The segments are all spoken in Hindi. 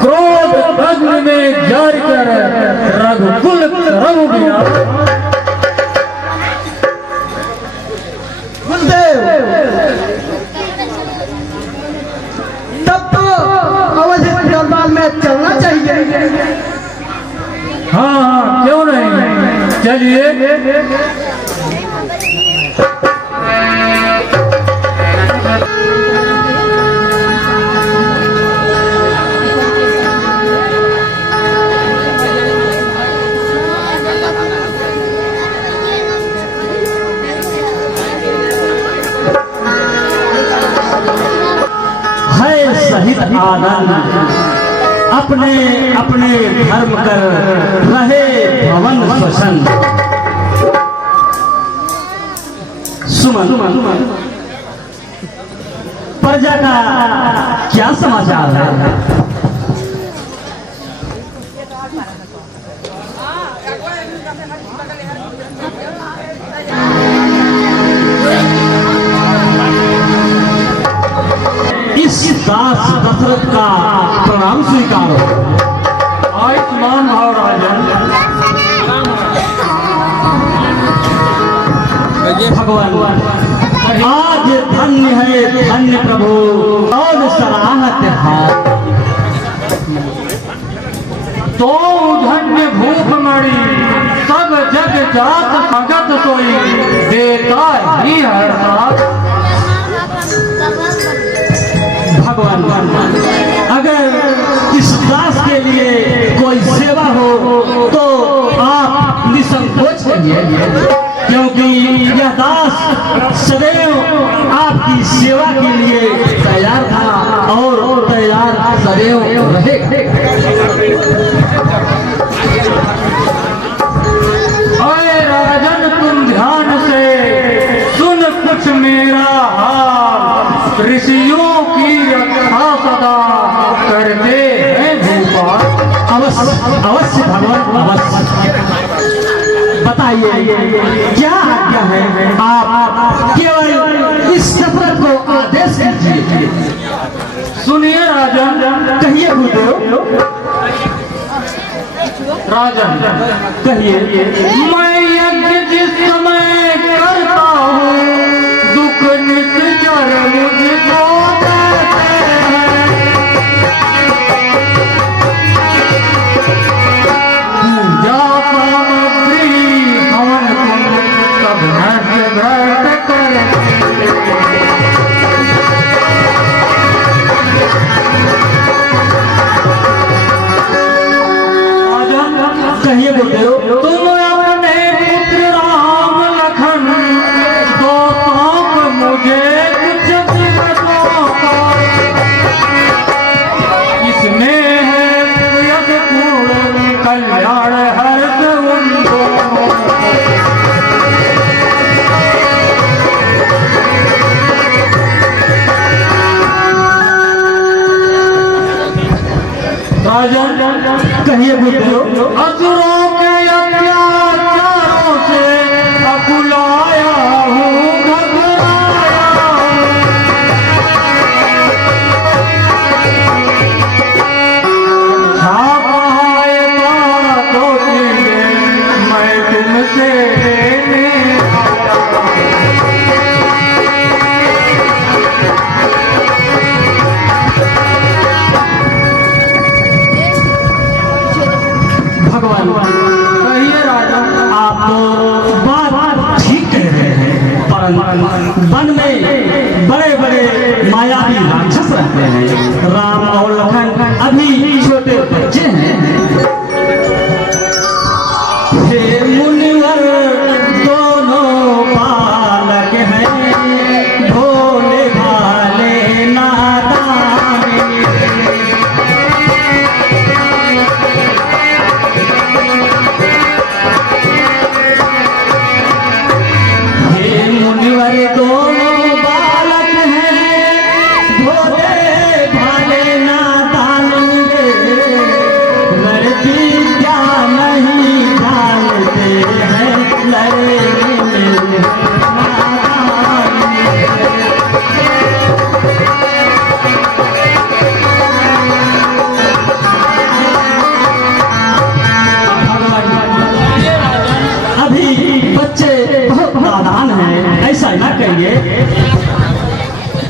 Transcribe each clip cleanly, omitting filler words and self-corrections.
क्रोध अग्नि में जार कर रघुकुल रघु गया। तब तो अवध दरबार में चलना चाहिए। हाँ क्यों नहीं, चलिए। सहित आनंद अपने अपने धर्म कर रहे भवन स्वसन। सुमन, प्रजा का क्या समाचार है? दास दशरथ का प्रणाम स्वीकारो। आयुष्मान भाव राजन। भगवान आज धन्य है धन्य प्रभु और सराहत है। तो धन्य भूखमणि सब जग जात भगत सोई देता ही हर। भगवान अगर इस दास के लिए कोई सेवा हो तो आप निसंकोच करिए, क्योंकि यह दास सदैव आपकी सेवा के लिए तैयार था और तैयार सदैव रहे। अरे राजन तुम ध्यान से सुन कुछ मेरा हाल, ऋषियों की रक्षा सदा करते हैं भूपाल। अवश्य भगवान अवश्य। बताइए क्या आज्ञा है? आप केवल इस दशरथ को आदेश दीजिए। सुनिए राजन। कहिए गुरुदेव। राजन कहिए। मैं यज्ञ जिस समय करता हूँ दुख निश्चर मुझको पूजा सामग्री हवन कुंड सब नष्ट भ्रष्ट कर। कहिए गुरुदेव। तुम अपने पुत्र राम लखन दो सौंप मुझे कुछ दिवसों का, इसमें है यश पूर्ण कल्याण हर्ष उन दोनों। राजन कहिए गुरुदेव। असुरों के अत्याचारों से अकुलाया हूँ, घबराया हूँ। छापाए बातों के मैं तुमसे लेने आया। भगवान कहिए राजा। आप तो बात ठीक कह रहे हैं, परंतु वन में बड़े बड़े मायावी राक्षस रहते हैं। राम और लखन अभी छोटे बच्चे हैं। हे मुनिवर दोनों बालक हैं, भोले भाले नादान। दोनों बालक हैं, भोले भाले नादान। लड़की क्या नहीं जानते हैं, लड़े नादान।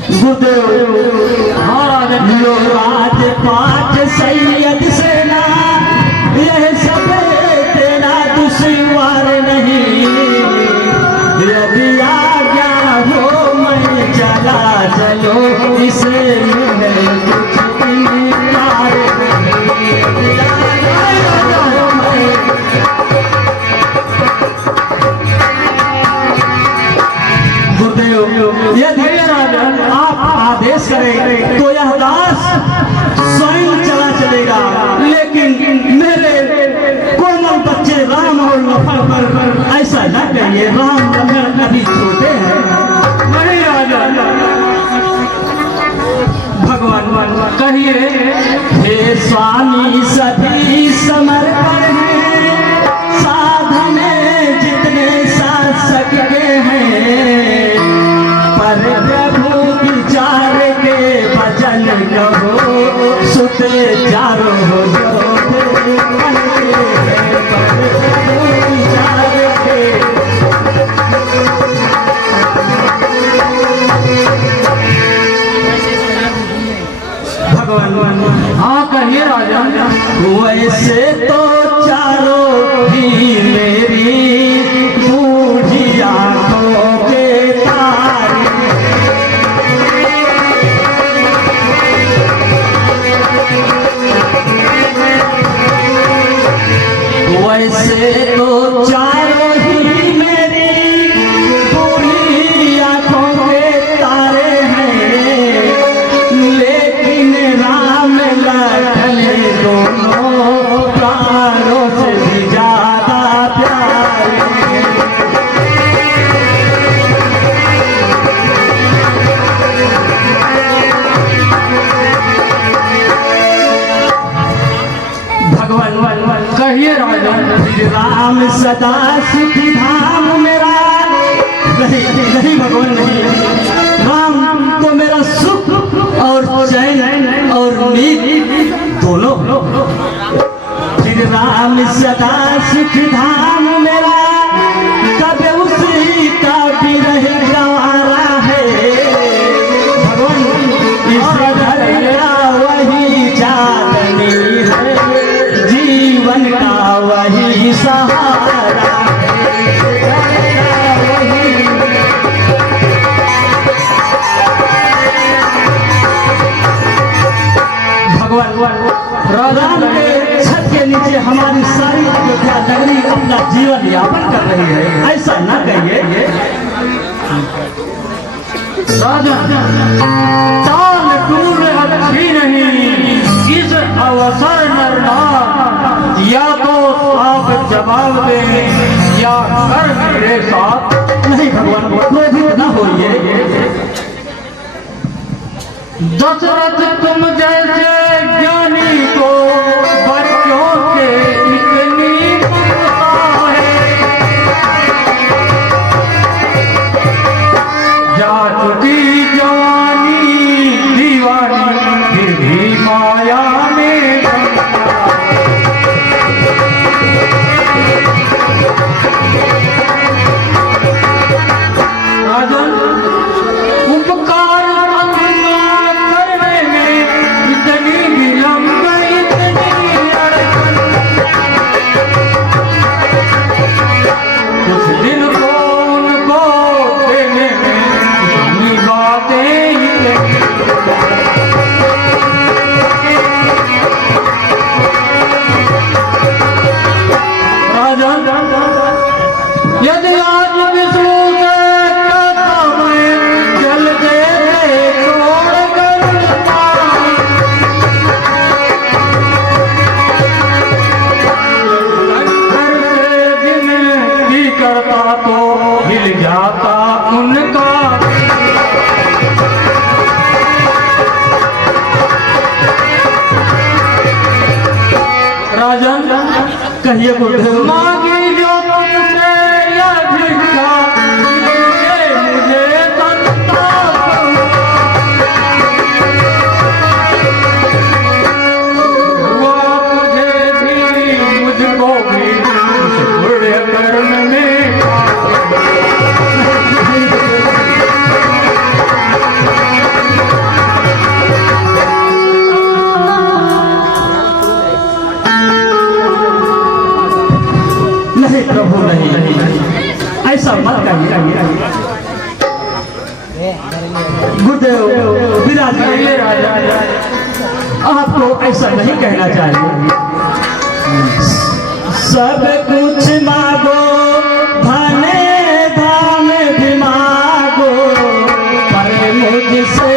गुरुदेव हाँ राजन लो राजपाट सैयद सेना यह सब तेरा दुश्वार नहीं, यदि आज्ञा हो मैं चला चलो इसे मैं कुछ इनकार नहीं, यदि आज्ञा हो मैं गुरुदेव यदि आप आदेश करें तो यह दास स्वयं चला चलेगा, लेकिन मेरे कोमल बच्चे राम और लखन पर ऐसा न कहिए, राम लखन अभी छोटे हैं। नहीं राजन भगवान कहिए। हे स्वामी सभी समर्पण हैं, साधने जितने शासक हैं, पर प्रभु विचार के भजन कहो सुते चारो हो जोधे मन के हैं, पर प्रभु विचार के भगवान हाँ कहिए राजन। वैसे तो चारों ही मेरी बूढ़ी आंखों के तारे, वैसे तो चारों ही मेरी बूढ़ी आंखों के तारे हैं, लेकिन राम लखन दोनों प्राणों से भी ज्यादा प्यारे हैं। भगवान कहिए राजन। श्री राम सदा सुखी धाम मेरा नहीं भगवान नहीं, राम तो मेरा सुख और चैन और नींद दोनों। श्री राम सदा सुख धाम मेरा, कब उसी का भी रह गंवारा है, भगवान इस घर का वही चांदनी है, जीवन का वही सहारा भगवान राम के छत के नीचे हमारी सारी अयोध्या नगरी अपना जीवन यापन कर रही है, ऐसा न कहिए। राजन चाल टूर अच्छी नहीं, इस अवसर नरनाथ या तो आप जवाब दें या कर मेरे साथ। नहीं भगवान क्रोधित न होइए। दशरथ तुम जैसे ज्ञानी को बच्चों के इतनी ममता है, जा चुकी जवानी दीवानी फिर भी माया में राजन उपकार करने में इतनी विलंब इतनी अड़चन, कुछ दिन को उनको देने में इतनी बातें ही राजन। यदि आज विष्णु से कहता मैं जल दे छोड़ कर दिन भी करता तो हिल जाता उनका। राजन कहिए गुरुदेव। मांगी जो तुमसे यह प्रभु नहीं, ऐसा मत कहिए। गुरुदेव विराज आपको ऐसा नहीं कहना चाहिए। सब कुछ मांगो धने धाम भी मांगो, पर मुझसे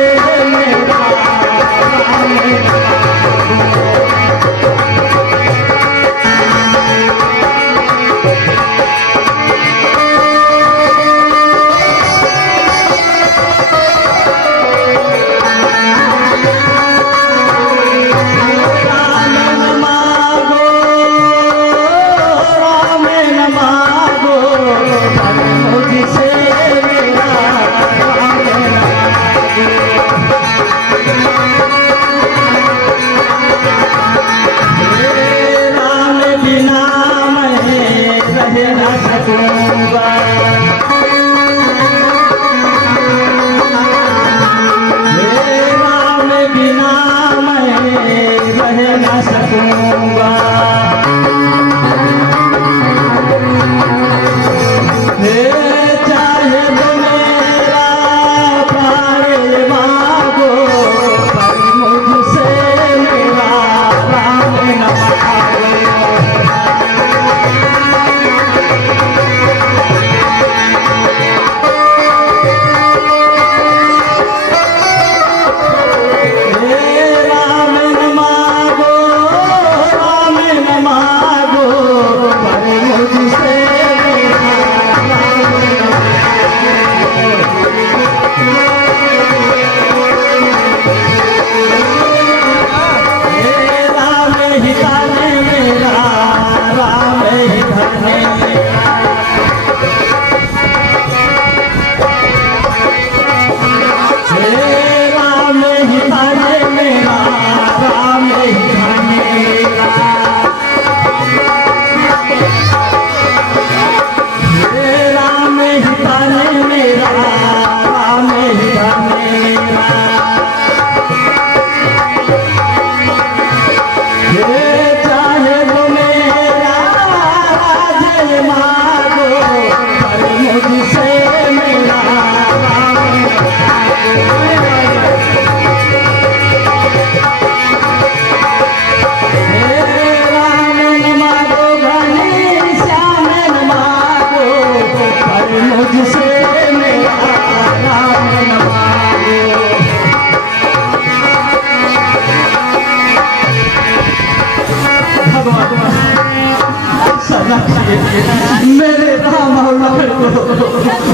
मेरे राम और लखन को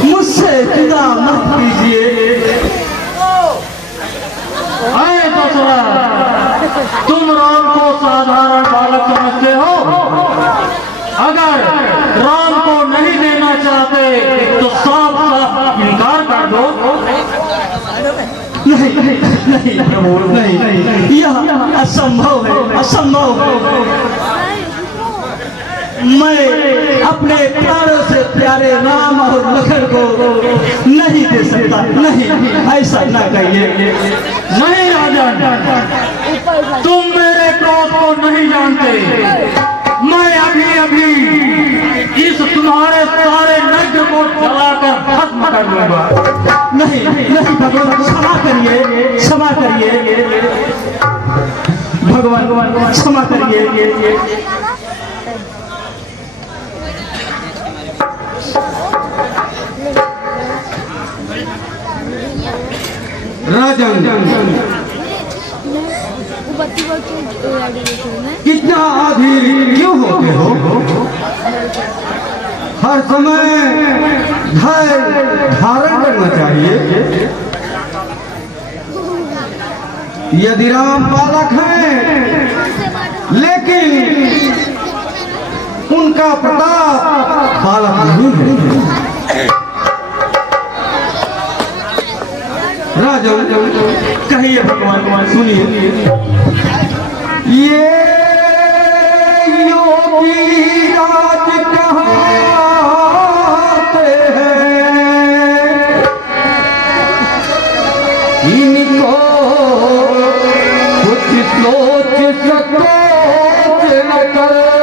मुझसे जुदा मत कीजिए। अरे दशरथ, तुम राम को साधारण बालक समझते हो? अगर राम को नहीं देना चाहते तो साफ साफ इनकार कर दो। नहीं नहीं प्रभु नहीं, यह असंभव है, असंभव है। मैं अपने प्राणों से प्यारे राम और लखन को नहीं दे सकता। नहीं, ऐसा ना कहिए। नहीं राजन, तुम मेरे क्रोध को नहीं जानते। मैं अभी अभी इस तुम्हारे सारे नग्न को जलाकर खत्म कर दूंगा। नहीं नहीं भगवान, क्षमा करिए, क्षमा करिए भगवान, क्षमा करिए। राजन, कितना आधीर क्यों होते हो? हर समय धैर्य धारण करना चाहिए। यदि राम बालक हैं, लेकिन उनका प्रताप बालक नहीं है। राजन, कहिए भगवान, सुनिए। ये योगी राज कहाते हैं, इनको कुछ सोच सकोच न करे।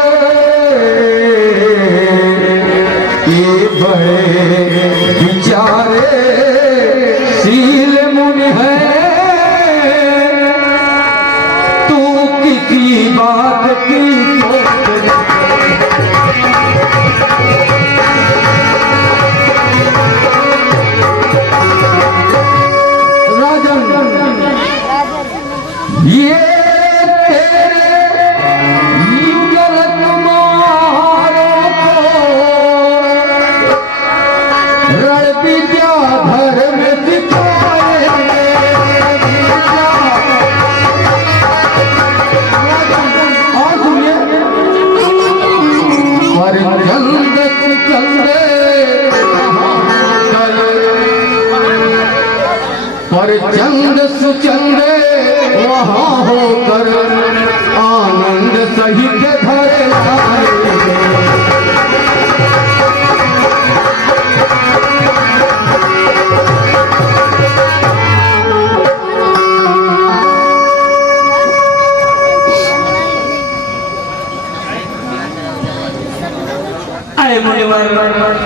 पर चंद सुचंद वहाँ होकर आनंद सहित धरे लाए।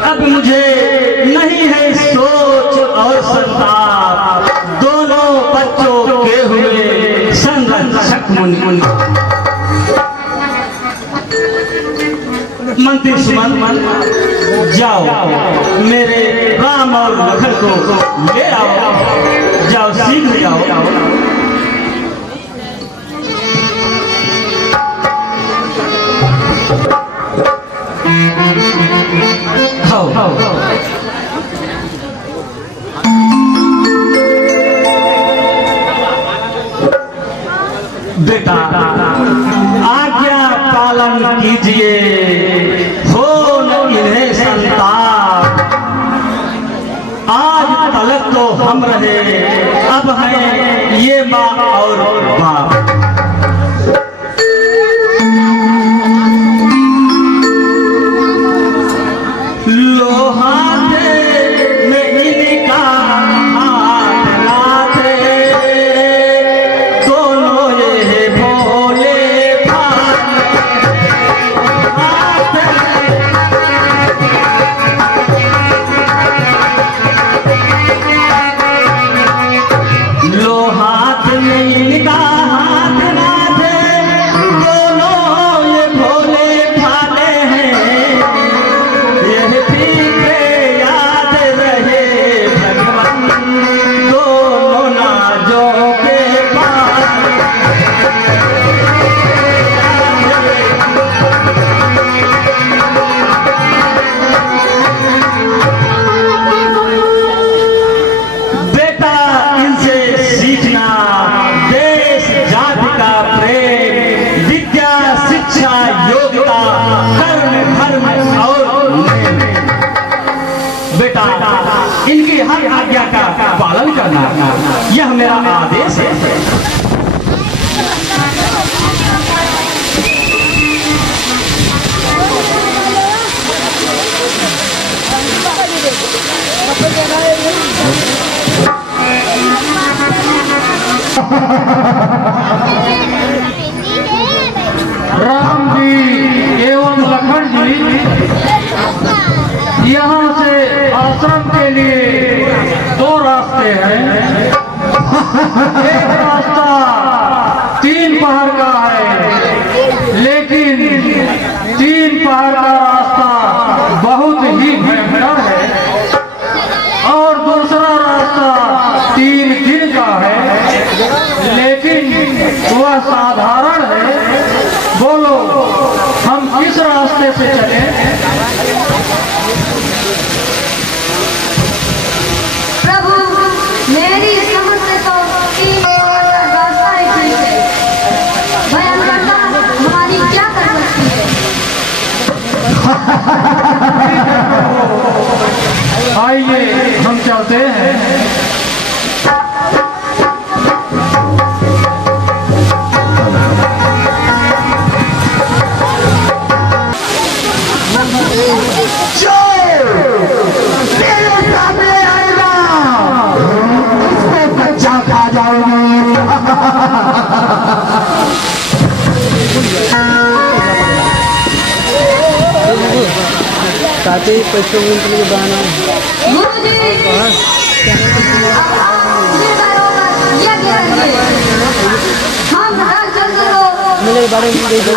अब मुझे नहीं है सोच और संताप, दोनों बच्चों के हुए संरक्षक मुनि। मंत्री सुमन, जाओ मेरे राम और लखन को ले आओ, जाओ शीघ्र जाओ। बेटा आज्ञा पालन कीजिए, हो न इन्हें संताप। आज तलक तो हम रहे, अब हैं ये माँ और बाप। इनकी हर आज्ञा का पालन करना यह मेरा आदेश है। राम जी एवं लखन जी यहाँ से आश्रम के लिए दो रास्ते हैं। एक रास्ता 3 पहाड़ का है, लेकिन 3 पहाड़ का रास्ता बहुत ही भयंकर है, और दूसरा रास्ता 3 दिन का है, लेकिन वह साधारण है। बोलो हम किस रास्ते से चलें? प्रभु मेरी समझ से तो 3 पहाड़ का रास्ता ही ठीक है। भयंकरता हमारी क्या कर सकती है? आइए हम चलते हैं। ताते पैसों के बहाना गुरुजी, हम रामचंद्र को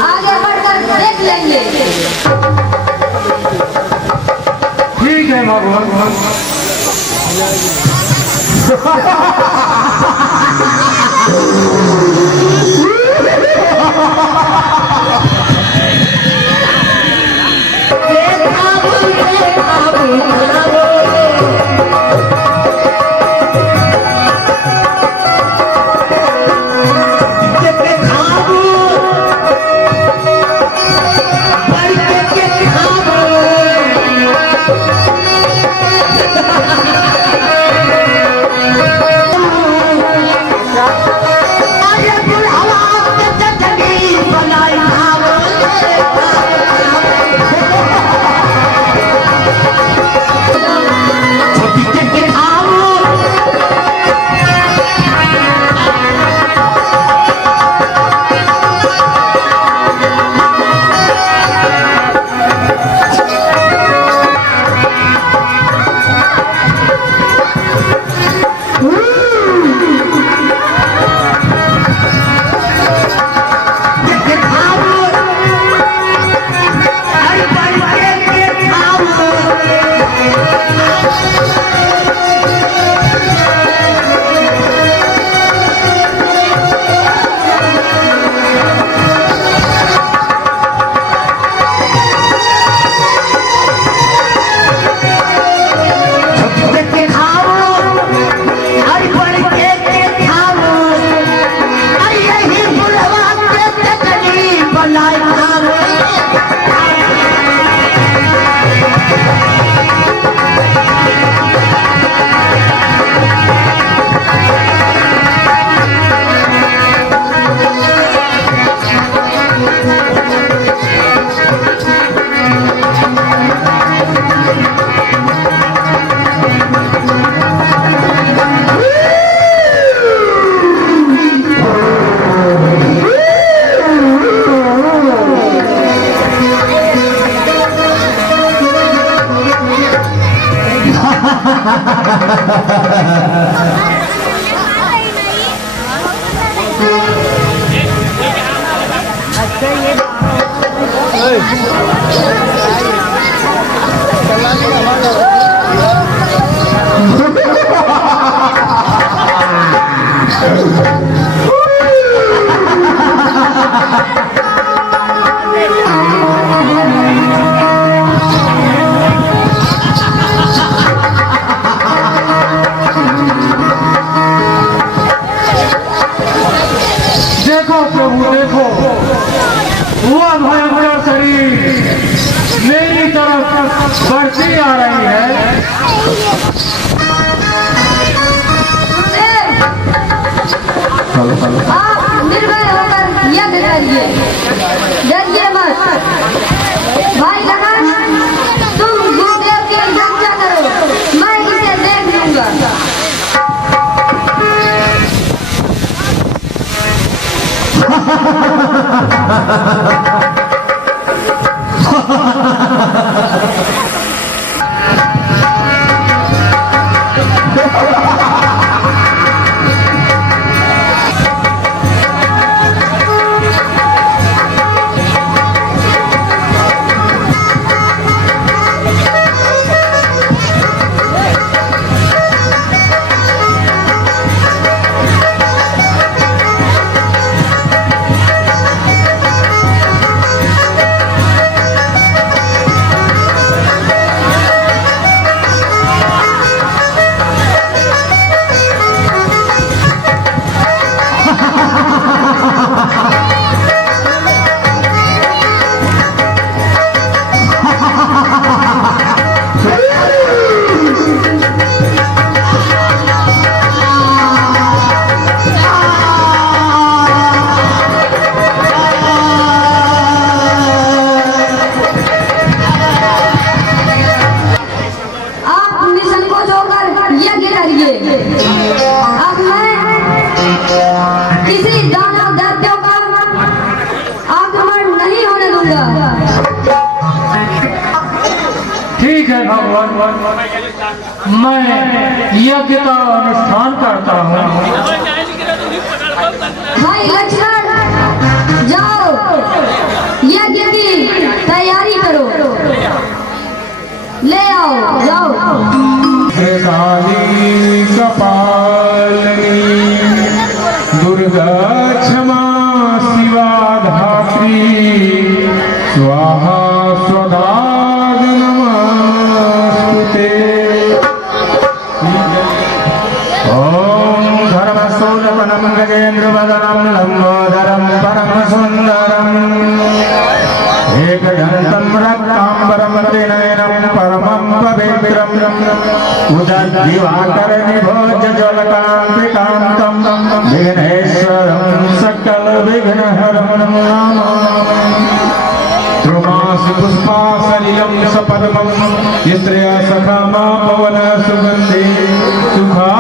आगे बढ़कर देख लेंगे। ठीक है भगवान। देखो प्रभु देखो, वह भयंकर शरीर मेरी तरफ बढ़ती आ रही है। आप निर्भय होकर यज्ञ करिए, डरिए मत। भाई लखन, तुम गुरुदेव की रक्षा करो, मैं इसे देख लूंगा। अब मैं किसी दानव दैत्यों का आक्रमण नहीं होने दूंगा। ठीक है भगवान, मैं यज्ञ का अनुष्ठान करता हूँ। भाई लक्ष्मण, जाओ यज्ञ की तैयारी करो, ले आओ, जाओ। काली कपालिनी दुर्गा क्षमा शिवा धात्री स्वाहा स्वधा नमस्ते। ओम धर्मशूलवनं गजेन्द्रवदनं लंबोदरं परमसुन्दरम् एकदन्तं रक्ताम्बरं त्रिनयनं परमं पवित्रम् उदद्दिवाकरनिभोजजलकान्तिकान्तं विघ्नेश्वरं सकलविघ्नहरं नमामि। त्रुमासि पुष्पासलिलं सपद्मं स्त्रिया सखा मा पवन सुगन्धि सुखा